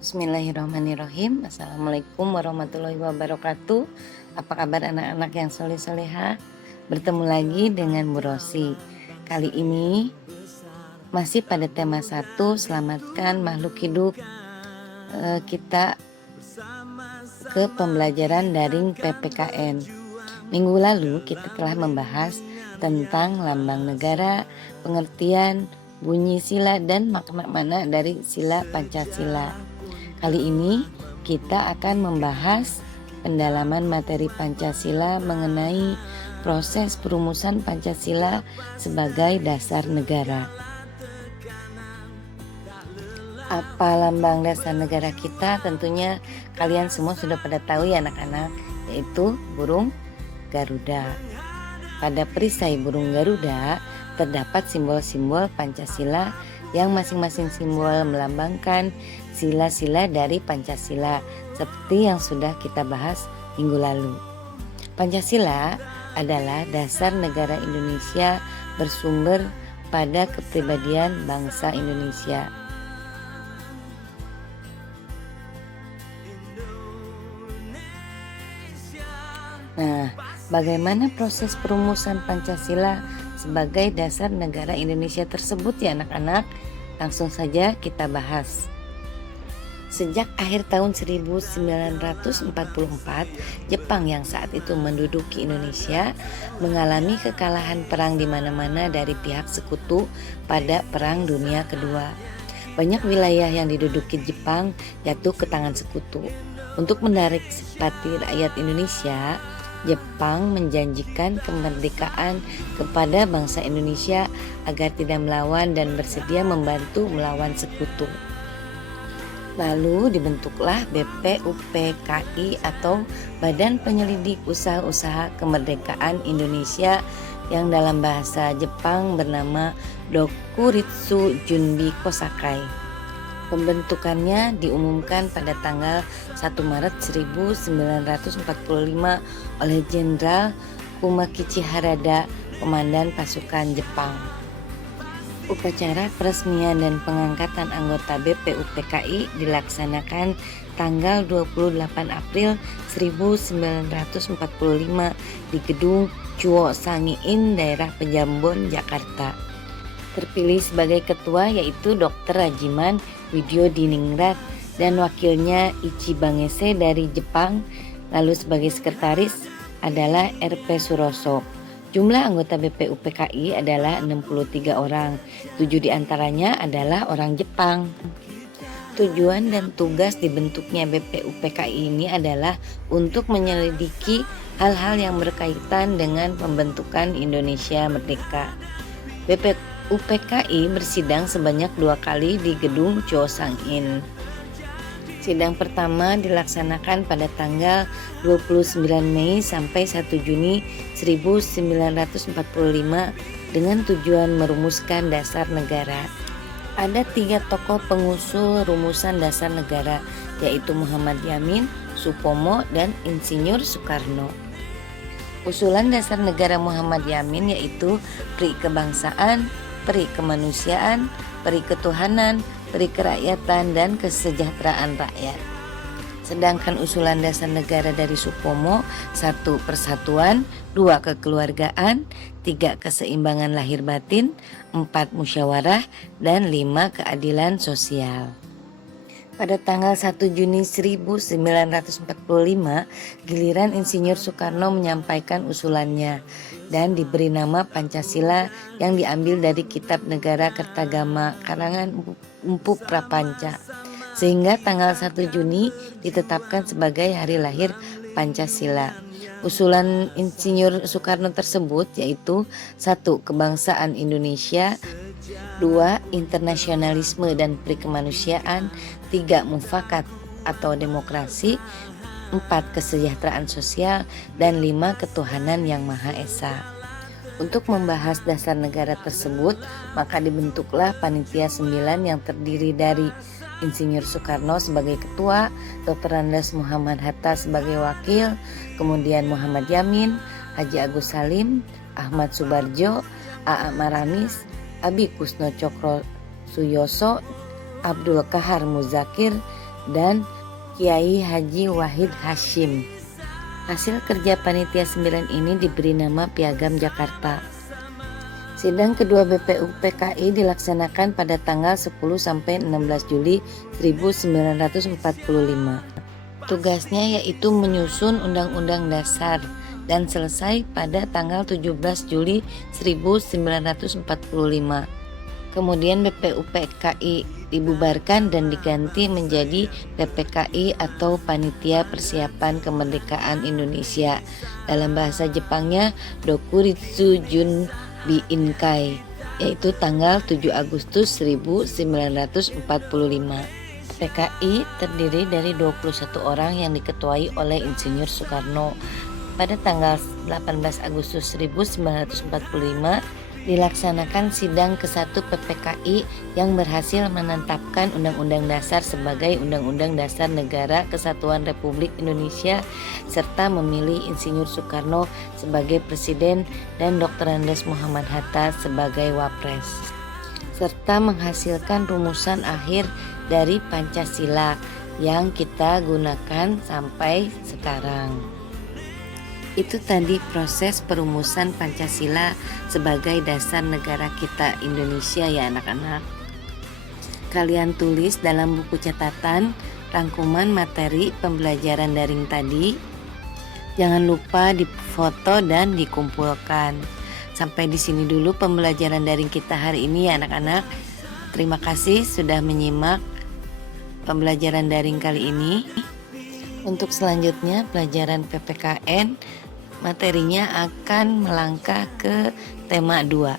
Bismillahirrahmanirrahim. Assalamualaikum warahmatullahi wabarakatuh. Apa kabar anak-anak yang soleh-solehah? Bertemu lagi dengan Bu Rosi. Kali ini masih pada tema 1, selamatkan makhluk hidup. Kita ke pembelajaran daring PPKN. Minggu lalu kita telah membahas tentang lambang negara, pengertian, bunyi sila, dan makna dari sila Pancasila. Kali ini kita akan membahas pendalaman materi Pancasila mengenai proses perumusan Pancasila sebagai dasar negara. Apa lambang dasar negara kita? Tentunya kalian semua sudah pada tahu ya anak-anak, yaitu burung Garuda. Pada perisai burung Garuda terdapat simbol-simbol Pancasila yang masing-masing simbol melambangkan sila-sila dari Pancasila seperti yang sudah kita bahas minggu lalu. Pancasila adalah dasar negara Indonesia bersumber pada kepribadian bangsa Indonesia. Nah, bagaimana proses perumusan Pancasila sebagai dasar negara Indonesia tersebut ya anak-anak? Langsung saja kita bahas. Sejak akhir tahun 1944, Jepang yang saat itu menduduki Indonesia mengalami kekalahan perang di mana-mana dari pihak sekutu pada Perang Dunia Kedua. Banyak wilayah yang diduduki Jepang jatuh ke tangan sekutu. Untuk menarik simpati rakyat Indonesia, Jepang menjanjikan kemerdekaan kepada bangsa Indonesia agar tidak melawan dan bersedia membantu melawan sekutu. Lalu dibentuklah BPUPKI atau Badan Penyelidik Usaha-Usaha Kemerdekaan Indonesia yang dalam bahasa Jepang bernama Dokuritsu Junbi Kosakai. Pembentukannya diumumkan pada tanggal 1 Maret 1945 oleh Jenderal Kumakichi Harada, komandan pasukan Jepang. Upacara peresmian dan pengangkatan anggota BPUPKI dilaksanakan tanggal 28 April 1945 di Gedung Chuo Sangiin, daerah Pejambon, Jakarta. Terpilih sebagai ketua yaitu Dr. Rajiman Widyodiningrat dan wakilnya Ichi Bangese dari Jepang. Lalu sebagai sekretaris adalah RP Suroso. Jumlah anggota BPUPKI adalah 63 orang, 7 diantaranya adalah orang Jepang. Tujuan dan tugas dibentuknya BPUPKI ini adalah untuk menyelidiki hal-hal yang berkaitan dengan pembentukan Indonesia merdeka. BPUPKI bersidang sebanyak 2 kali di Gedung Chuo Sangiin. Sidang pertama dilaksanakan pada tanggal 29 Mei sampai 1 Juni 1945 dengan tujuan merumuskan dasar negara. Ada 3 tokoh pengusul rumusan dasar negara, yaitu Muhammad Yamin, Supomo, dan Insinyur Soekarno. Usulan dasar negara Muhammad Yamin yaitu peri kebangsaan, peri kemanusiaan, peri ketuhanan, peri kerakyatan, dan kesejahteraan rakyat. Sedangkan usulan dasar negara dari Supomo 1. Persatuan, 2. Kekeluargaan, 3. Keseimbangan lahir batin, 4. Musyawarah, dan 5. Keadilan sosial. Pada tanggal 1 Juni 1945, giliran Insinyur Soekarno menyampaikan usulannya dan diberi nama Pancasila yang diambil dari Kitab Negara Kertagama karangan Empu Prapanca. Sehingga tanggal 1 Juni ditetapkan sebagai hari lahir Pancasila. Usulan Insinyur Soekarno tersebut yaitu 1. Kebangsaan Indonesia, 2. Internasionalisme dan perikemanusiaan, 3. Mufakat atau demokrasi, 4. Kesejahteraan sosial, dan 5. Ketuhanan yang Maha Esa. Untuk membahas dasar negara tersebut, maka dibentuklah Panitia 9 yang terdiri dari Insinyur Soekarno sebagai ketua, Dr. Andes Muhammad Hatta sebagai wakil, kemudian Muhammad Yamin, Haji Agus Salim, Ahmad Subarjo, A.A. Maramis, Abi Kusno Cokro Suyoso, Abdul Kahar Muzakir, dan Kiai Haji Wahid Hashim. Hasil kerja panitia 9 ini diberi nama Piagam Jakarta. Sidang kedua BPU PKI dilaksanakan pada tanggal 10 sampai 16 Juli 1945. Tugasnya yaitu menyusun Undang-Undang Dasar dan selesai pada tanggal 17 Juli 1945. Kemudian BPU PKI dibubarkan dan diganti menjadi PPKI atau Panitia Persiapan Kemerdekaan Indonesia. Dalam bahasa Jepangnya Dokuritsu Junbi Inkai, yaitu tanggal 7 Agustus 1945. PKI terdiri dari 21 orang yang diketuai oleh Insinyur Soekarno. Pada tanggal 18 Agustus 1945 dilaksanakan sidang ke-1 PPKI yang berhasil menetapkan Undang-Undang Dasar sebagai Undang-Undang Dasar Negara Kesatuan Republik Indonesia serta memilih Insinyur Soekarno sebagai Presiden dan Dr. Andes Muhammad Hatta sebagai Wapres, serta menghasilkan rumusan akhir dari Pancasila yang kita gunakan sampai sekarang. Itu tadi proses perumusan Pancasila sebagai dasar negara kita Indonesia ya anak-anak. Kalian tulis dalam buku catatan rangkuman materi pembelajaran daring tadi. Jangan lupa difoto dan dikumpulkan. Sampai di sini dulu pembelajaran daring kita hari ini ya anak-anak. Terima kasih sudah menyimak pembelajaran daring kali ini. Untuk selanjutnya pelajaran PPKN materinya akan melangkah ke tema 2.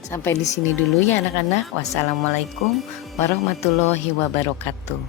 Sampai di sini dulu ya anak-anak. Wassalamualaikum warahmatullahi wabarakatuh.